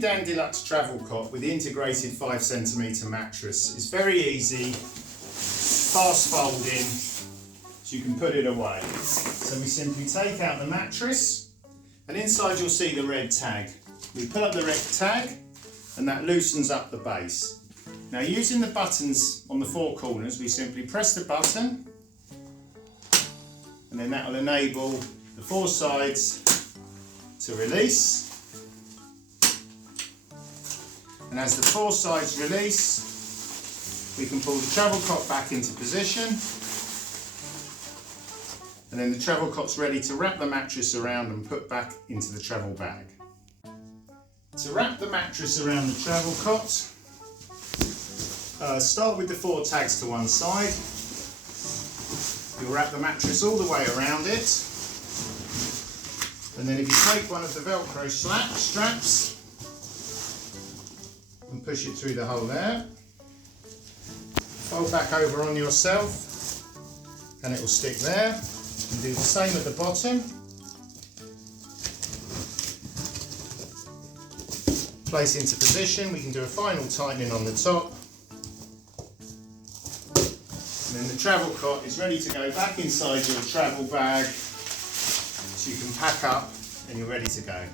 BabyDan Deluxe Travel Cot with the integrated 5cm mattress is very easy, fast folding, so you can put it away. So we simply take out the mattress, and inside you'll see the red tag. We pull up the red tag and that loosens up the base. Now, using the buttons on the four corners, we simply press the button and then that will enable the four sides to release. And as the four sides release, we can pull the travel cot back into position, and then the travel cot's ready to wrap the mattress around and put back into the travel bag. To wrap the mattress around the travel cot, start with the four tags to one side. You'll wrap the mattress all the way around it, and then if you take one of the Velcro straps and push it through the hole there, fold back over on yourself and it will stick there. And do the same at the bottom. Place into position, we can do a final tightening on the top. And then the travel cot is ready to go back inside your travel bag, so you can pack up and you're ready to go.